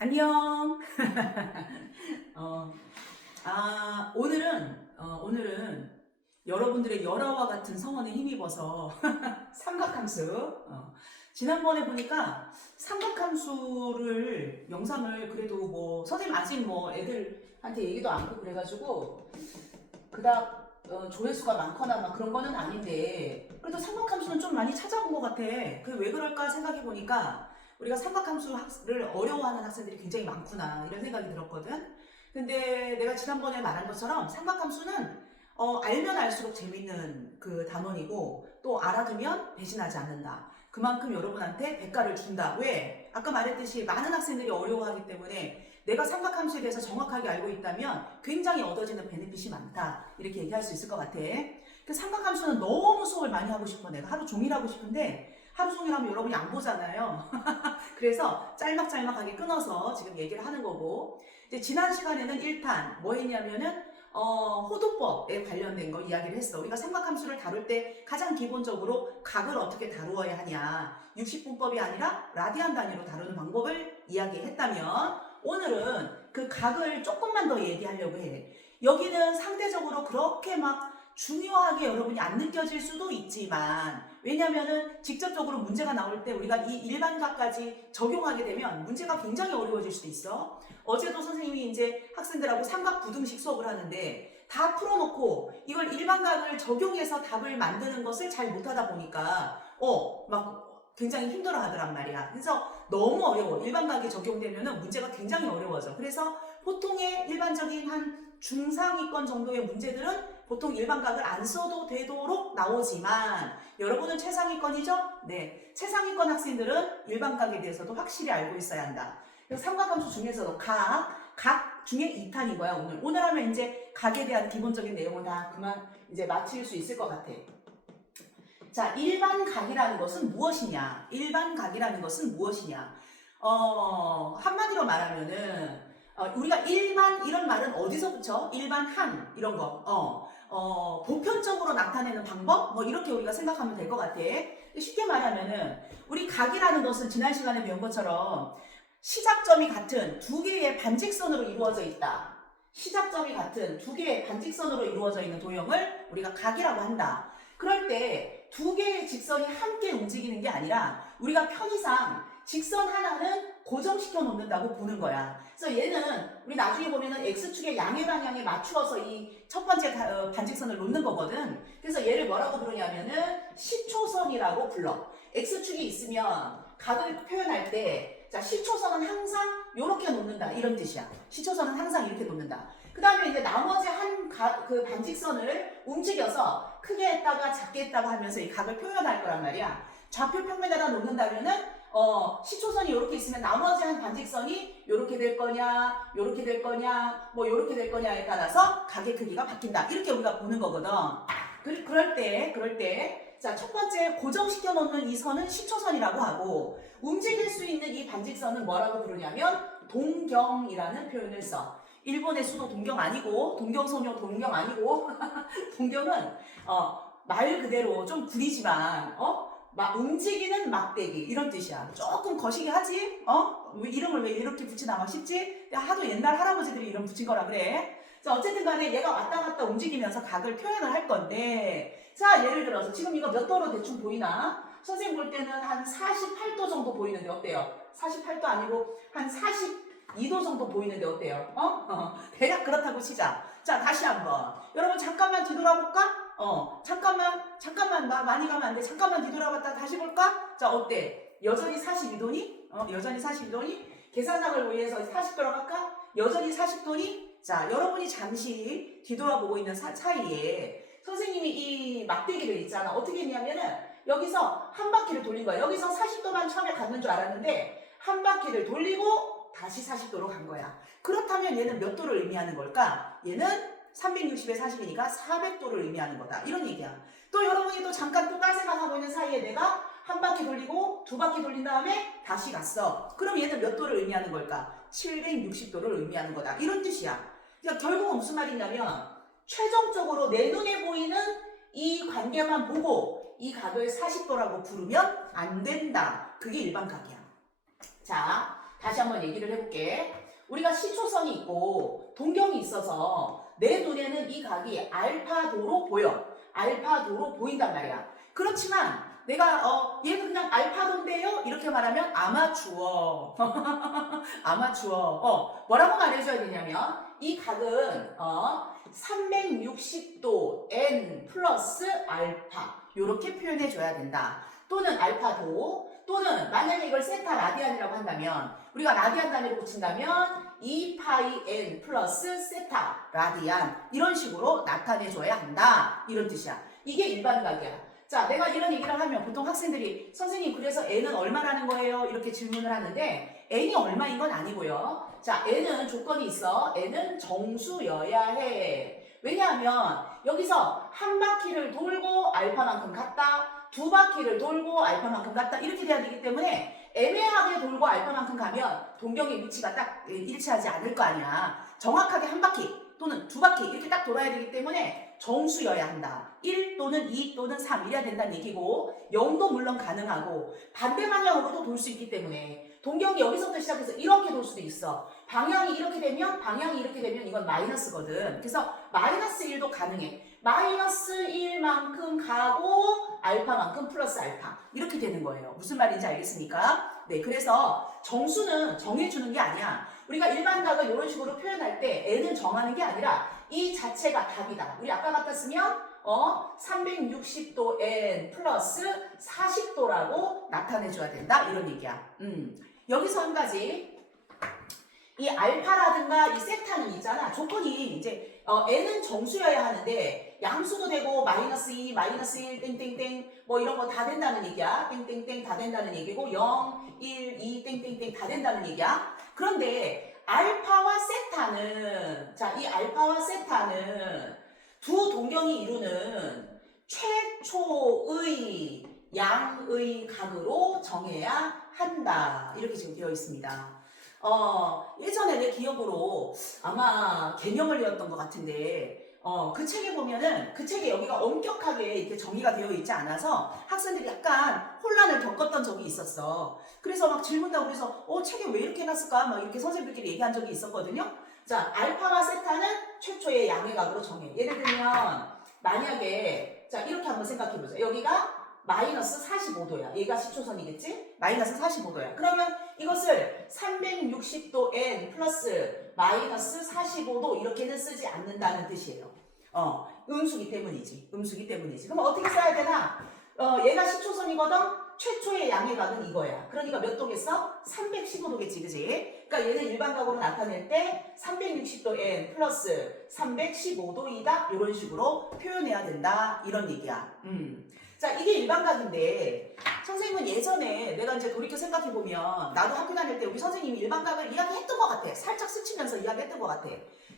안녕. 어, 오늘은 여러분들의 열화와 같은 성원에 힘입어서 삼각함수. 지난번에 보니까 삼각함수를 영상을 그래도 뭐 선생님 아직 뭐 애들한테 얘기도 안 하고 그래가지고 그닥 조회수가 많거나 막 그런 거는 아닌데 그래도 삼각함수는 좀 많이 찾아본 것 같아. 그 왜 그럴까 생각해 보니까 우리가 삼각함수를 어려워하는 학생들이 굉장히 많구나 이런 생각이 들었거든. 근데 내가 지난번에 말한 것처럼 삼각함수는 알면 알수록 재밌는 그 단원이고 또 알아두면 배신하지 않는다. 그만큼 여러분한테 대가를 준다. 왜? 아까 말했듯이 많은 학생들이 어려워하기 때문에 내가 삼각함수에 대해서 정확하게 알고 있다면 굉장히 얻어지는 베네핏이 많다. 이렇게 얘기할 수 있을 것 같아. 그 삼각함수는 너무 수업을 많이 하고 싶어. 내가 하루 종일 하고 싶은데 하루 종일 하면 여러분이 안 보잖아요. 그래서 짤막짤막하게 끊어서 지금 얘기를 하는 거고, 이제 지난 시간에는 1탄 뭐 했냐면은 호도법에 관련된 거 이야기를 했어. 우리가 삼각함수를 다룰 때 가장 기본적으로 각을 어떻게 다루어야 하냐, 60분법이 아니라 라디안 단위로 다루는 방법을 이야기했다면 오늘은 그 각을 조금만 더 얘기하려고 해. 여기는 상대적으로 그렇게 막 중요하게 여러분이 안 느껴질 수도 있지만, 왜냐면은 직접적으로 문제가 나올 때 우리가 이 일반각까지 적용하게 되면 문제가 굉장히 어려워질 수도 있어. 어제도 선생님이 이제 학생들하고 삼각 부등식 수업을 하는데 다 풀어놓고 이걸 일반각을 적용해서 답을 만드는 것을 잘 못하다 보니까 막 굉장히 힘들어 하더란 말이야. 그래서 너무 어려워. 일반각이 적용되면은 문제가 굉장히 어려워져. 그래서 보통의 일반적인 한 중상위권 정도의 문제들은 보통 일반각을 안 써도 되도록 나오지만 여러분은 최상위권이죠? 네. 최상위권 학생들은 일반각에 대해서도 확실히 알고 있어야 한다. 삼각함수 중에서도 각 중에 2탄인 거야, 오늘. 오늘 하면 이제 각에 대한 기본적인 내용을 다 그만 이제 마칠 수 있을 것 같아. 자, 일반각이라는 것은 무엇이냐? 일반각이라는 것은 무엇이냐? 한마디로 말하면은, 우리가 일반 이런 말은 어디서 붙여? 일반한 이런 거. 보편적으로 나타내는 방법? 뭐 이렇게 우리가 생각하면 될 것 같아. 쉽게 말하면은 우리 각이라는 것은 지난 시간에 배운 것처럼 시작점이 같은 두 개의 반직선으로 이루어져 있다. 시작점이 같은 두 개의 반직선으로 이루어져 있는 도형을 우리가 각이라고 한다. 그럴 때 두 개의 직선이 함께 움직이는 게 아니라 우리가 편의상 직선 하나는 고정시켜 놓는다고 보는 거야. 그래서 얘는 우리 나중에 보면은 X축의 양의 방향에 맞추어서 이 첫 번째 반직선을 놓는 거거든. 그래서 얘를 뭐라고 부르냐면은 시초선이라고 불러. X축이 있으면 각을 표현할 때 자, 시초선은 항상 이렇게 놓는다. 이런 뜻이야. 시초선은 항상 이렇게 놓는다. 그 다음에 이제 나머지 그 반직선을 움직여서 크게 했다가 작게 했다가 하면서 이 각을 표현할 거란 말이야. 좌표 평면에다 놓는다면은 시초선이 이렇게 있으면 나머지 한 반직선이 이렇게 될 거냐, 이렇게 될 거냐, 뭐 이렇게 될 거냐에 따라서 각의 크기가 바뀐다. 이렇게 우리가 보는 거거든. 그럴 때, 자, 첫 번째 고정시켜 놓는 이 선은 시초선이라고 하고, 움직일 수 있는 이 반직선은 뭐라고 부르냐면 동경이라는 표현을 써. 일본의 수도 동경 아니고, 동경소녀 동경 아니고, 동경은 말 그대로 좀 구리지만 움직이는 막대기 이런 뜻이야. 조금 거시기 하지? 이름을 왜 이렇게 붙이나 막 싶지? 하도 옛날 할아버지들이 이름 붙인 거라 그래. 자, 어쨌든 간에 얘가 왔다 갔다 움직이면서 각을 표현을 할 건데, 자, 예를 들어서 지금 이거 몇 도로 대충 보이나? 선생님 볼 때는 한 48도 정도 보이는데 어때요? 48도 아니고 한 42도 정도 보이는데 어때요? 대략 그렇다고 치자. 자, 다시 한번. 여러분 잠깐만 뒤돌아볼까? 잠깐만 많이 가면 안 돼. 잠깐만 뒤돌아봤다 다시 볼까? 자, 어때? 여전히 42도니? 여전히 42도니? 계산상을 위해서 40도로 갈까? 여전히 40도니? 자, 여러분이 잠시 뒤돌아보고 있는 사이에 선생님이 이 막대기를 있잖아. 어떻게 했냐면은 여기서 한 바퀴를 돌린 거야. 여기서 40도만 처음에 갔는 줄 알았는데 한 바퀴를 돌리고 다시 40도로 간 거야. 그렇다면 얘는 몇 도를 의미하는 걸까? 얘는 360에 40이니까 400도를 의미하는 거다. 이런 얘기야. 또 여러분이 또 잠깐 또 딴 생각하고 있는 사이에 내가 한 바퀴 돌리고 두 바퀴 돌린 다음에 다시 갔어. 그럼 얘는 몇 도를 의미하는 걸까? 760도를 의미하는 거다. 이런 뜻이야. 그러니까 결국은 무슨 말이냐면 최종적으로 내 눈에 보이는 이 관계만 보고 이 각을 40도라고 부르면 안 된다. 그게 일반각이야. 자, 다시 한번 얘기를 해볼게. 우리가 시초선이 있고 동경이 있어서 내 눈에는 이 각이 알파도로 보여. 알파도로 보인단 말이야. 그렇지만 내가 얘는 그냥 알파도인데요? 이렇게 말하면 아마추어. 아마추어. 뭐라고 말해줘야 되냐면 이 각은 360도 n 플러스 알파 이렇게 표현해줘야 된다. 또는 알파도 또는 만약에 이걸 세타 라디안이라고 한다면 우리가 라디안 단위로 붙인다면 2파이 n 플러스 세타 라디안 이런 식으로 나타내줘야 한다. 이런 뜻이야. 이게 일반각이야. 자, 내가 이런 얘기를 하면 보통 학생들이 선생님 그래서 n은 얼마라는 거예요? 이렇게 질문을 하는데 n이 얼마인 건 아니고요. 자, n은 조건이 있어. n은 정수여야 해. 왜냐하면 여기서 한 바퀴를 돌고 알파만큼 갔다. 두 바퀴를 돌고 알파만큼 갔다. 이렇게 돼야 되기 때문에 애매하게 돌고 알파만큼 가면 동경의 위치가 딱 일치하지 않을 거 아니야. 정확하게 한 바퀴 또는 두 바퀴 이렇게 딱 돌아야 되기 때문에 정수여야 한다. 1 또는 2 또는 3 이래야 된다는 얘기고 0도 물론 가능하고 반대 방향으로도 돌 수 있기 때문에 동경이 여기서부터 시작해서 이렇게 돌 수도 있어. 방향이 이렇게 되면 이건 마이너스거든. 그래서 마이너스 1도 가능해. 마이너스 1만큼 가고 알파만큼 플러스 알파 이렇게 되는 거예요. 무슨 말인지 알겠습니까? 네, 그래서 정수는 정해주는 게 아니야. 우리가 일반각을 이런 식으로 표현할 때 n은 정하는 게 아니라 이 자체가 답이다. 우리 아까 같았으면 360도 n 플러스 40도라고 나타내줘야 된다. 이런 얘기야. 여기서 한 가지. 이 알파라든가 이 세타는 있잖아. 조건이 이제 n은 정수여야 하는데 양수도 되고 마이너스 2, 마이너스 1, 땡땡땡 뭐 이런 거 다 된다는 얘기야. 땡땡땡 다 된다는 얘기고 0, 1, 2, 땡땡땡 다 된다는 얘기야. 그런데 알파와 세타는 자, 이 알파와 세타는 두 동경이 이루는 최초의 양의 각으로 정해야 한다. 이렇게 지금 되어 있습니다. 예전에 내 기억으로 아마 개념을 외웠던 것 같은데 그 책에 보면은 그 책에 여기가 엄격하게 이렇게 정의가 되어 있지 않아서 학생들이 약간 혼란을 겪었던 적이 있었어. 그래서 막 질문하고 그래서 책에 왜 이렇게 해놨을까? 막 이렇게 선생님들끼리 얘기한 적이 있었거든요. 자, 알파와 세타는 최초의 양의 각으로 정해. 예를 들면 만약에 자 이렇게 한번 생각해보자. 여기가 마이너스 45도야. 얘가 시초선이겠지? 마이너스 45도야. 그러면 이것을 360도 n 플러스 마이너스 45도 이렇게는 쓰지 않는다는 뜻이에요. 음수기 때문이지. 음수기 때문이지. 그럼 어떻게 써야 되나? 얘가 시초선이거든? 최초의 양의 각은 이거야. 그러니까 몇 도겠어? 315도겠지, 그지? 그러니까 얘는 일반각으로 나타낼 때 360도 n 플러스 315도이다. 이런 식으로 표현해야 된다. 이런 얘기야. 자, 이게 일반각인데 선생님은 예전에 내가 이제 돌이켜 생각해보면 나도 학교 다닐 때 우리 선생님이 일반각을 이야기했던 것 같아. 살짝 스치면서 이야기했던 것 같아.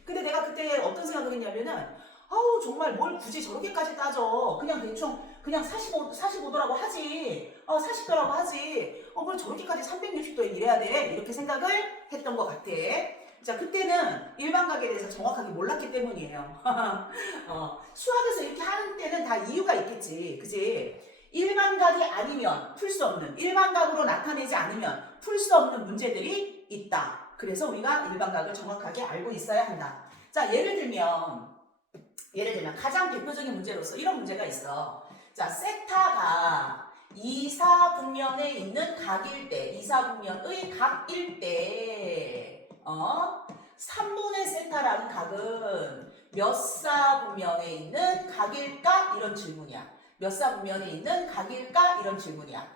근데 내가 그때 어떤 생각을 했냐면은 아우 정말 뭘 굳이 저렇게까지 따져. 그냥 대충 그냥 45도라고 하지. 40도라고 하지. 뭘 저렇게까지 360도에 이래야 돼. 이렇게 생각을 했던 것 같아. 자, 그때는 일반각에 대해서 정확하게 몰랐기 때문이에요. 수학에서 이렇게 하는 때는 다 이유가 있겠지. 그지? 일반각이 아니면 풀 수 없는, 일반각으로 나타내지 않으면 풀 수 없는 문제들이 있다. 그래서 우리가 일반각을 정확하게 알고 있어야 한다. 자, 예를 들면 가장 대표적인 문제로서 이런 문제가 있어. 자, 세타가 이사분면에 있는 각일 때, 이사분면의 각일 때 3분의 세타라는 각은 몇 사분면에 있는 각일까? 이런 질문이야. 몇 사분면에 있는 각일까? 이런 질문이야.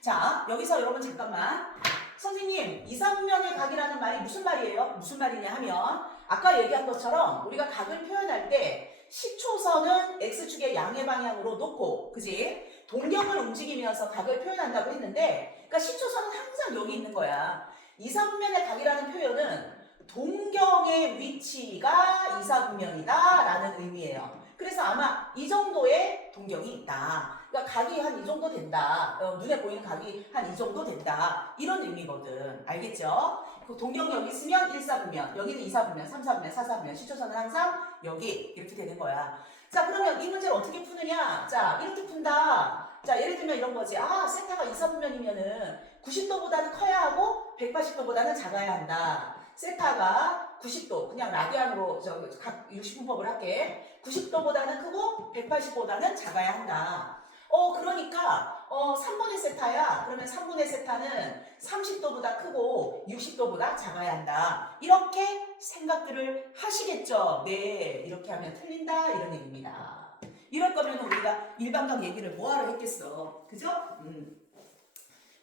자, 여기서 여러분 잠깐만. 선생님, 이사분면의 각이라는 말이 무슨 말이에요? 무슨 말이냐 하면 아까 얘기한 것처럼 우리가 각을 표현할 때 시초선은 X축의 양의 방향으로 놓고, 그지? 동경을 움직이면서 각을 표현한다고 했는데, 그러니까 시초선은 항상 여기 있는 거야. 이사분면의 각이라는 표현은 동경의 위치가 이사분면이다 라는 의미예요. 그래서 아마 이 정도의 동경이 있다. 그러니까 각이 한 이 정도 된다. 눈에 보이는 각이 한 이 정도 된다. 이런 의미거든. 알겠죠? 그 동경이 여기 있으면 1사분면, 여기는 2사분면, 3사분면, 4사분면, 시초선은 항상 여기 이렇게 되는 거야. 자, 그러면 이 문제를 어떻게 푸느냐? 자, 이렇게 푼다. 자, 예를 들면 이런 거지. 세타가 2사분면이면은 90도보다는 커야 하고 180도보다는 작아야 한다. 세타가 90도, 그냥 라디안으로 각 60분법을 할게. 90도보다는 크고 180보다는 작아야 한다. 그러니까 3분의 세타야. 그러면 3분의 세타는 30도보다 크고 60도보다 작아야 한다. 이렇게 생각들을 하시겠죠. 네, 이렇게 하면 틀린다 이런 얘기입니다. 이럴 거면 우리가 일반각 얘기를 뭐하러 했겠어. 그죠?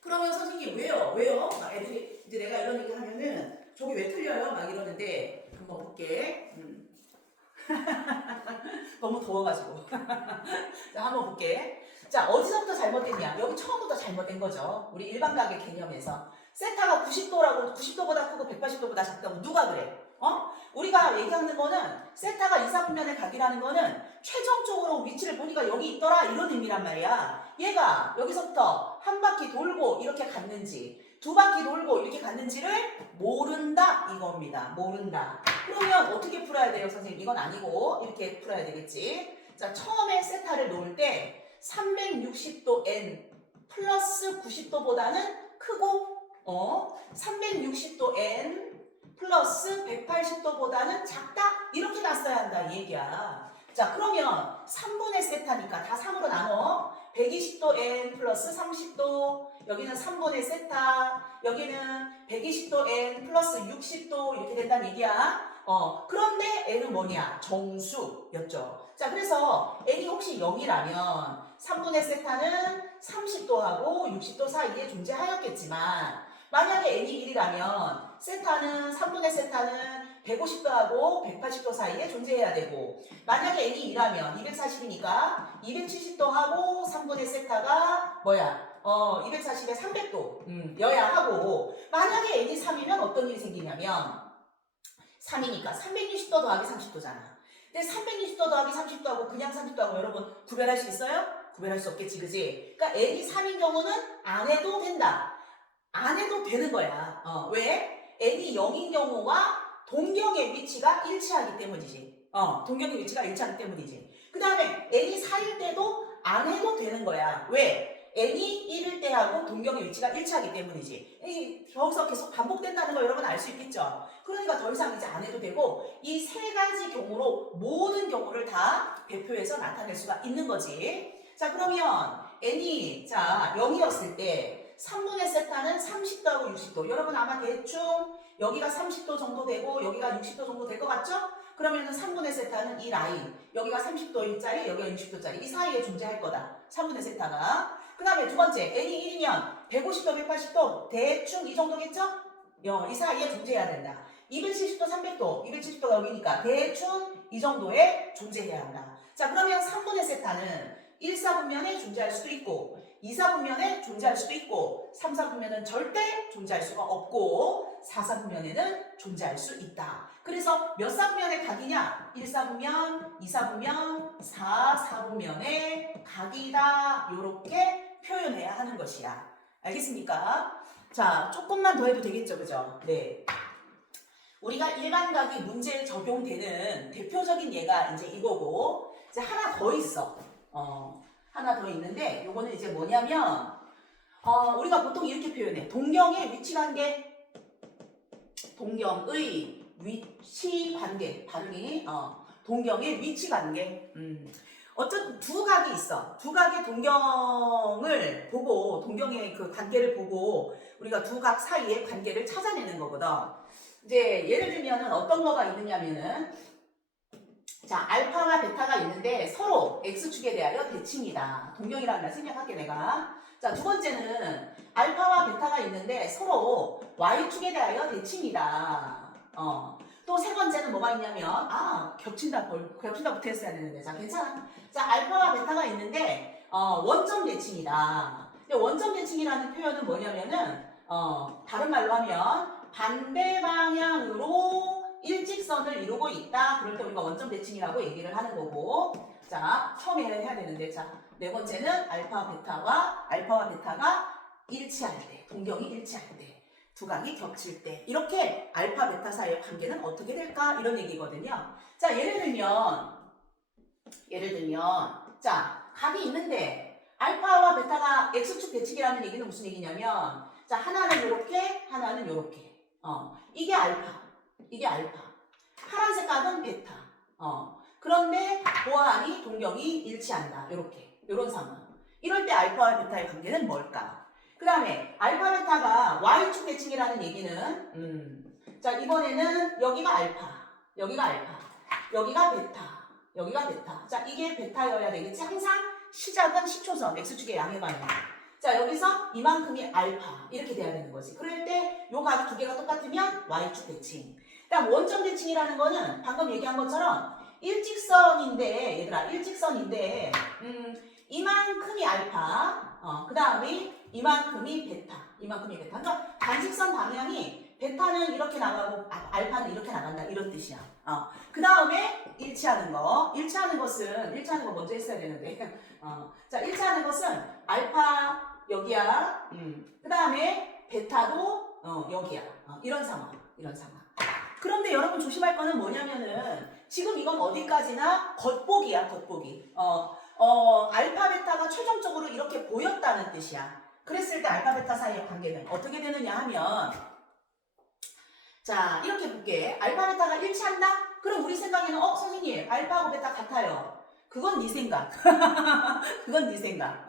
그러면 선생님 왜요? 막 애들이 이제 내가 이런 얘기 하면은 저게 왜 틀려요? 막 이러는데 한번 볼게. 너무 더워가지고. 자, 한번 볼게. 자, 어디서부터 잘못됐냐? 여기 처음부터 잘못된 거죠. 우리 일반각의 개념에서. 세타가 90도라고, 90도보다 크고 180도보다 작다고 누가 그래? 우리가 얘기하는 거는 세타가 이사분면의 각이라는 거는 최종적으로 위치를 보니까 여기 있더라 이런 의미란 말이야. 얘가 여기서부터 한 바퀴 돌고 이렇게 갔는지 두 바퀴 돌고 이렇게 갔는지를 모른다 이겁니다. 모른다. 그러면 어떻게 풀어야 돼요, 선생님? 이건 아니고 이렇게 풀어야 되겠지. 자, 처음에 세타를 놓을 때 360도 n 플러스 90도보다는 크고 360도 n 플러스 180도보다는 작다 이렇게 놨어야 한다 이 얘기야. 자, 그러면 3분의 세타니까 다 3으로 나눠. 120도 n 플러스 30도, 여기는 3분의 세타, 여기는 120도 n 플러스 60도 이렇게 된다는 얘기야. 그런데 n은 뭐냐? 정수였죠. 자, 그래서 n이 혹시 0이라면 3분의 세타는 30도하고 60도 사이에 존재하였겠지만 만약에 n이 1이라면 세타는 3분의 세타는 150도하고 180도 사이에 존재해야 되고 만약에 n이 2라면 240이니까 270도하고 3분의 세타가 뭐야? 240에 300도 여야 하고 만약에 n이 3이면 어떤 일이 생기냐면 3이니까 360도 더하기 30도잖아. 근데 360도 더하기 30도하고 그냥 30도하고 여러분 구별할 수 있어요? 구별할 수 없겠지, 그지? 그러니까 n이 3인 경우는 안 해도 된다. 안 해도 되는 거야. 왜? n이 0인 경우와 동경의 위치가 일치하기 때문이지. 동경의 위치가 일치하기 때문이지. 그 다음에 n이 4일 때도 안 해도 되는 거야. 왜? n이 1일 때하고 동경의 위치가 일치하기 때문이지. 여기서 계속 반복된다는 거 여러분 알 수 있겠죠? 그러니까 더 이상 이제 안 해도 되고 이 세 가지 경우로 모든 경우를 다 대표해서 나타낼 수가 있는 거지. 자, 그러면 n이 0이었을 때 3분의 세타는 30도하고 60도. 여러분 아마 대충 여기가 30도 정도 되고 여기가 60도 정도 될 것 같죠? 그러면은 3분의 세타는 이 라인, 여기가 30도짜리, 여기가 60도짜리 이 사이에 존재할 거다. 3분의 세타가. 그 다음에 두 번째, n이 1이면 150도, 180도 대충 이 정도겠죠? 이 사이에 존재해야 된다. 270도, 300도, 270도가 여기니까 대충 이 정도에 존재해야 한다. 자, 그러면 3분의 세타는 1사분면에 존재할 수도 있고 2사분면에 존재할 수도 있고 3사분면은 절대 존재할 수가 없고 4사분면에는 존재할 수 있다. 그래서 몇 사분면의 각이냐? 1사분면, 2사분면, 4사분면의 각이다. 이렇게 표현해야 하는 것이야. 알겠습니까? 자, 조금만 더 해도 되겠죠, 그죠? 네. 우리가 일반각이 문제에 적용되는 대표적인 예가 이제 이거고 이제 하나 더 있어. 하나 더 있는데 요거는 이제 뭐냐면 우리가 보통 이렇게 표현해. 동경의 위치관계, 동경의 위치관계 발음이 동경의 위치관계. 어쨌든 두 각이 있어. 두 각의 동경을 보고 동경의 그 관계를 보고 우리가 두 각 사이의 관계를 찾아내는 거거든. 이제 예를 들면은 어떤 거가 있느냐면은 자, 알파와 베타가 있는데 서로 x축에 대하여 대칭이다. 동경이라는 말 생략할게 내가. 자, 두 번째는 알파와 베타가 있는데 서로 y축에 대하여 대칭이다. 또 세 번째는 뭐가 있냐면 겹친다부터 했어야 되는데 자, 괜찮아. 자, 알파와 베타가 있는데 원점 대칭이다. 근데 원점 대칭이라는 표현은 뭐냐면은 다른 말로 하면 반대 방향으로 일직선을 이루고 있다. 그럴 때 우리가 원점 대칭이라고 얘기를 하는 거고. 자, 처음에 해야 되는데 자, 네 번째는 알파와 베타가 일치할 때, 동경이 일치할 때, 두 각이 겹칠 때 이렇게 알파 베타 사이의 관계는 어떻게 될까? 이런 얘기거든요. 자, 예를 들면 자, 각이 있는데 알파와 베타가 x축 대칭이라는 얘기는 무슨 얘기냐면 자, 하나는 요렇게, 하나는 요렇게. 이게 알파. 이게 알파. 파란색 각은 베타. 그런데 보아하니 동경이 일치한다. 요렇게. 요런 상황. 이럴 때 알파와 베타의 관계는 뭘까? 그 다음에 알파 베타가 Y축 대칭이라는 얘기는 자, 이번에는 여기가 알파. 여기가 알파. 여기가 베타. 여기가 베타. 자, 이게 베타여야 되겠지? 항상 시작은 10초선. X축의 양의 방향. 자, 여기서 이만큼이 알파. 이렇게 돼야 되는 거지. 그럴 때 요 각 두 개가 똑같으면 Y축 대칭. 그다음 원점 대칭이라는 거는 방금 얘기한 것처럼 일직선인데, 얘들아, 일직선인데, 이만큼이 알파, 그 다음에 이만큼이 베타. 이만큼이 베타. 그러니까 반직선 방향이 베타는 이렇게 나가고 알파는 이렇게 나간다. 이런 뜻이야. 그 다음에 일치하는 거. 일치하는 거 먼저 했어야 되는데. 자, 일치하는 것은 알파 여기야. 그 다음에 베타도 여기야. 이런 상황. 이런 상황. 그런데 여러분 조심할 거는 뭐냐면은 지금 이건 어디까지나 겉보기야. 겉보기. 알파 베타가 최종적으로 이렇게 보였다는 뜻이야. 그랬을 때 알파 베타 사이의 관계는 어떻게 되느냐 하면 자, 이렇게 볼게. 알파 베타가 일치한다? 그럼 우리 생각에는 선생님 알파하고 베타 같아요. 그건 네 생각. 그건 네 생각.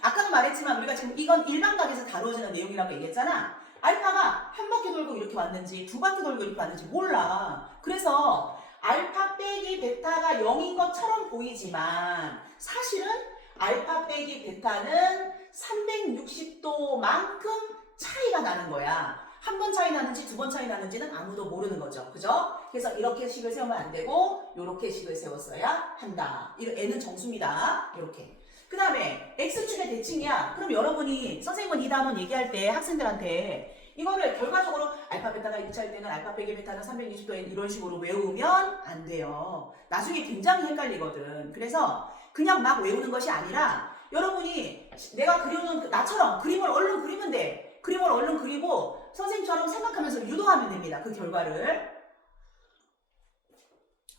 아까도 말했지만 우리가 지금 이건 일반각에서 다루어지는 내용이라고 얘기했잖아. 알파가 한 바퀴 돌고 이렇게 왔는지 두 바퀴 돌고 이렇게 왔는지 몰라. 그래서 알파 빼기 베타가 0인 것처럼 보이지만 사실은 알파 빼기 베타는 360도만큼 차이가 나는 거야. 한 번 차이 나는지 두 번 차이 나는지는 아무도 모르는 거죠. 그죠? 그래서 이렇게 식을 세우면 안 되고 이렇게 식을 세웠어야 한다. N은 정수입니다. 이렇게. 그 다음에 X축의 대칭이야. 그럼 여러분이 선생님은 이 단원 얘기할 때 학생들한테 이거를 결과적으로 알파 베타가 일치할 때는 알파 빼기 베타는 360도에 이런 식으로 외우면 안 돼요. 나중에 굉장히 헷갈리거든. 그래서 그냥 막 외우는 것이 아니라 여러분이 내가 그려놓은 나처럼 그림을 얼른 그리면 돼. 그림을 얼른 그리고 선생님처럼 생각하면서 유도하면 됩니다. 그 결과를.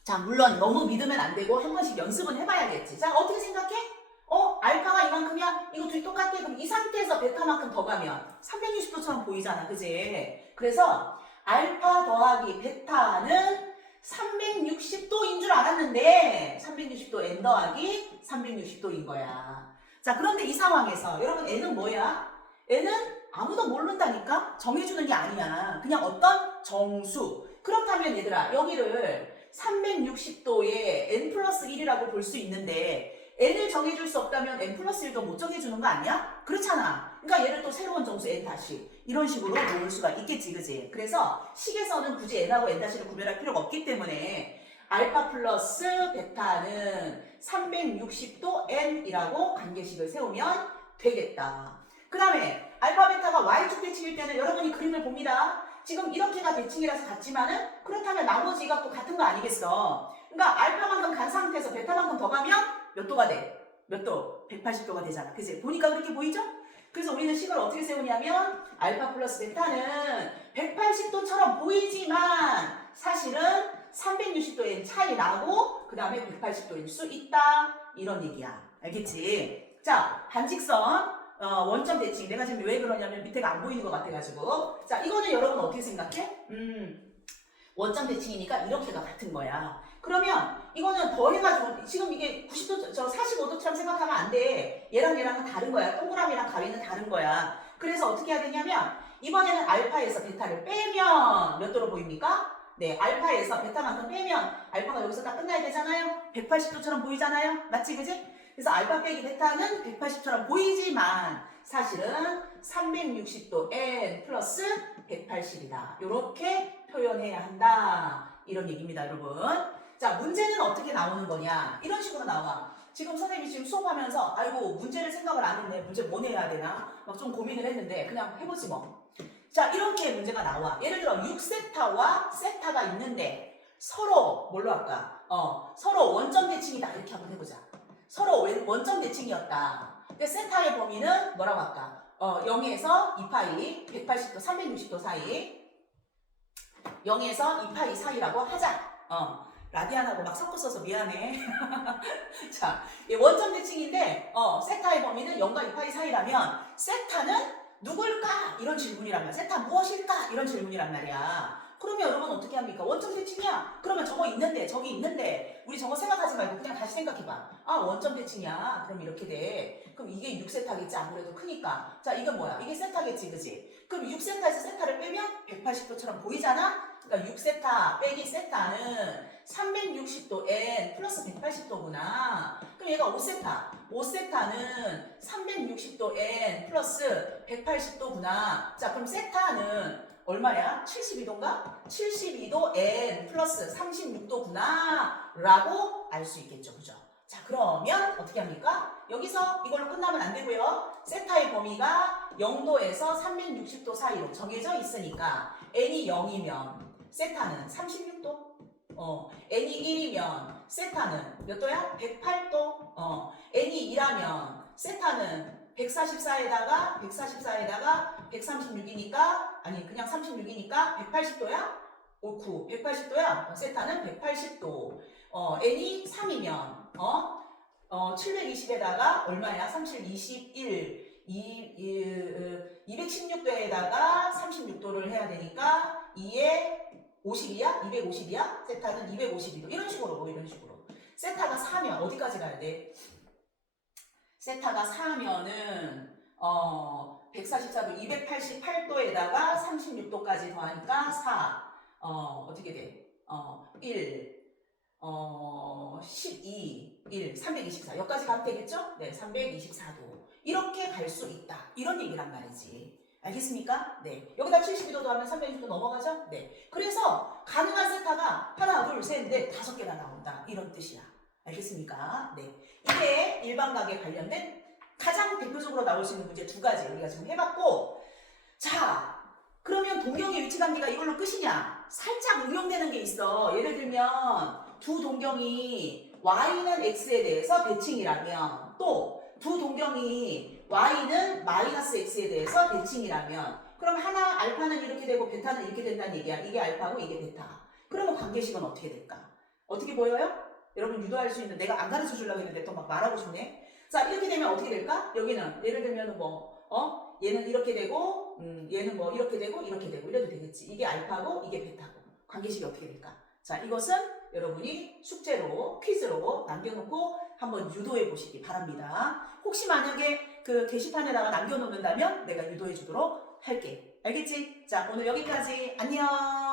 자, 물론 너무 믿으면 안 되고 한 번씩 연습은 해봐야겠지. 자, 어떻게 생각해? 알파가 이만큼이야? 이거 둘이 똑같아? 그럼 이 상태에서 베타만큼 더 가면 360도처럼 보이잖아. 그지? 그래서 알파 더하기 베타는 360도인 줄 알았는데 360도 N 더하기 360도인 거야. 자, 그런데 이 상황에서 여러분 N은 뭐야? N은 아무도 모른다니까? 정해주는 게 아니야. 그냥 어떤 정수. 그렇다면 얘들아, 여기를 360도에 N 플러스 1이라고 볼 수 있는데 N을 정해줄 수 없다면 N 플러스 1도 못 정해주는 거 아니야? 그렇잖아. 그러니까 얘를 또 새로운 정수 N 다시 이런 식으로 놓을 수가 있겠지, 그지? 그래서 식에서는 굳이 N하고 N 다시를 구별할 필요가 없기 때문에 알파 플러스 베타는 360도 N이라고 관계식을 세우면 되겠다. 그 다음에 알파 베타가 Y축 대칭일 때는 여러분이 그림을 봅니다. 지금 이렇게가 대칭이라서 같지만은 그렇다면 나머지 값도 같은 거 아니겠어? 그러니까 알파만큼 간 상태에서 베타만큼 더 가면 몇 도가 돼? 몇 도? 180도가 되잖아. 그치? 보니까 그렇게 보이죠? 그래서 우리는 식을 어떻게 세우냐면 알파 플러스 베타는 180도처럼 보이지만 사실은 360도의 차이 나고 그 다음에 180도일 수 있다. 이런 얘기야. 알겠지? 자, 반직선 원점 대칭. 내가 지금 왜 그러냐면 밑에가 안 보이는 것 같아가지고. 자, 이거는 여러분 어떻게 생각해? 원점 대칭이니까 이렇게가 같은 거야. 그러면 이거는 더해가지고 지금 이게 90도, 45도처럼 생각하면 안 돼. 얘랑은 다른 거야. 동그라미랑 가위는 다른 거야. 그래서 어떻게 해야 되냐면 이번에는 알파에서 베타를 빼면 몇 도로 보입니까? 네, 알파에서 베타만큼 빼면 알파가 여기서 딱 끝나야 되잖아요. 180도처럼 보이잖아요. 맞지, 그지? 그래서 알파 빼기 베타는 180처럼 보이지만 사실은 360도 N 플러스 180이다. 이렇게 표현해야 한다. 이런 얘기입니다, 여러분. 자, 문제는 어떻게 나오는 거냐? 이런 식으로 나와. 지금 선생님이 지금 수업하면서 아이고 문제를 생각을 안 했네. 문제 뭐 내야 되나? 막 좀 고민을 했는데 그냥 해보지 뭐. 자, 이렇게 문제가 나와. 예를 들어 6세타와 세타가 있는데 서로 뭘로 할까? 서로 원점 대칭이다. 이렇게 한번 해보자. 서로 원점 대칭이었다. 근데 세타의 범위는 뭐라고 할까? 0에서 2파이, 180도, 360도 사이. 0에서 2파이 사이라고 하자. 라디안하고 막 섞어 써서 미안해. 자, 원점 대칭인데 세타의 범위는 0과 2파이 사이라면 세타는 누굴까? 이런 질문이란 말이야. 세타 무엇일까? 이런 질문이란 말이야. 그러면 여러분 어떻게 합니까? 원점 대칭이야. 그러면 저거 있는데 저기 있는데 우리 저거 생각하지 말고 그냥 다시 생각해봐. 아 원점 대칭이야. 그럼 이렇게 돼. 그럼 이게 6세타겠지. 아무래도 크니까. 자 이건 뭐야? 이게 세타겠지. 그지? 그럼 6세타에서 세타를 빼면 180도처럼 보이잖아? 그러니까 6세타 빼기 세타는 360도 n 플러스 180도구나. 그럼 얘가 5세타. 5세타는 360도 n 플러스 180도구나. 자 그럼 세타는 얼마야? 72도인가? 72도 n 플러스 36도구나 라고 알 수 있겠죠. 그죠? 자 그러면 어떻게 합니까? 여기서 이걸로 끝나면 안 되고요. 세타의 범위가 0도에서 360도 사이로 정해져 있으니까 n이 0이면 세타는 36도. n이 1이면 세타는 몇 도야? 108도. n이 2라면 세타는 144에다가 136이니까 아니 그냥 36이니까 180도야? 옳고 180도야? 세타는 180도. n이 3이면 720에다가 얼마야? 37, 216도에다가 36도를 해야 되니까 2에 50이야? 250이야? 세타는 252도. 이런 식으로. 세타가 4면 어디까지 가야 돼? 세타가 4면은 144도 288도에다가 36도까지 더하니까 4 어떻게 돼? 1 12 1 324 여기까지 가면 되겠죠? 네 324도 이렇게 갈 수 있다 이런 얘기란 말이지. 알겠습니까? 네. 여기다 72도 더하면 360도 넘어가죠? 네. 그래서 가능한 세타가 하나, 둘, 셋, 넷, 5개나 나온다. 이런 뜻이야. 알겠습니까? 네. 이게 일반각에 관련된 가장 대표적으로 나올 수 있는 문제 2가지 우리가 지금 해봤고, 자, 그러면 동경의 위치관계가 이걸로 끝이냐? 살짝 응용되는 게 있어. 예를 들면 두 동경이 y는 x에 대해서 대칭이라면 또 두 동경이 y는 마이너스 x에 대해서 대칭이라면 그럼 하나 알파는 이렇게 되고 베타는 이렇게 된다는 얘기야. 이게 알파고 이게 베타. 그러면 관계식은 어떻게 될까? 어떻게 보여요? 여러분 유도할 수 있는 내가 안 가르쳐 주려고 했는데 또 막 말하고 싶네. 자 이렇게 되면 어떻게 될까? 여기는 예를 들면 얘는 이렇게 되고 얘는 뭐 이렇게 되고 이렇게 되고 이래도 되겠지. 이게 알파고 이게 베타고 관계식이 어떻게 될까? 자 이것은 여러분이 숙제로 퀴즈로 남겨놓고 한번 유도해 보시기 바랍니다. 혹시 만약에 그 게시판에다가 남겨놓는다면 내가 유도해 주도록 할게. 알겠지? 자 오늘 여기까지 안녕.